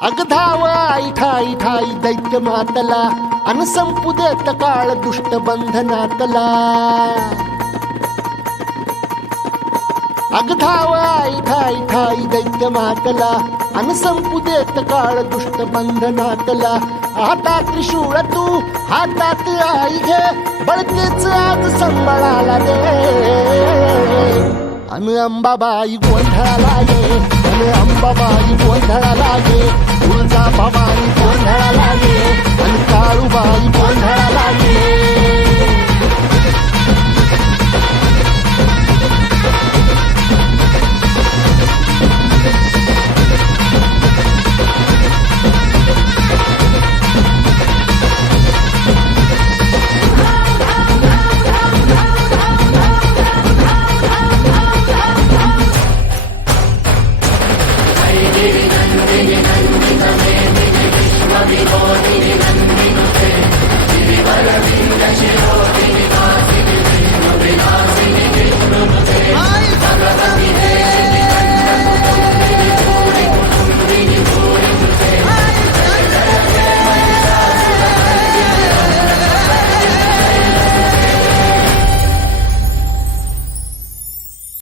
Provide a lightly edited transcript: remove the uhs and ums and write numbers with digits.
अग धाव आई ठाई ठाई दैत्य मातला अन संपू देत काळ दुष्ट बंधनातला अग धाव आई ठाई ठाई दैत्य मातला अन संपू देत काळ दुष्ट बंधनातला हातात त्रिशूळ तू हातात आई घे बळकेच आज संबळाला दे अन अंबाबाई गोंधळाला ये अन अंबाबाई गोंधळाला ये तुळजा भवानी गोंधळाला ये अन काळूबाई गोंधळाला ये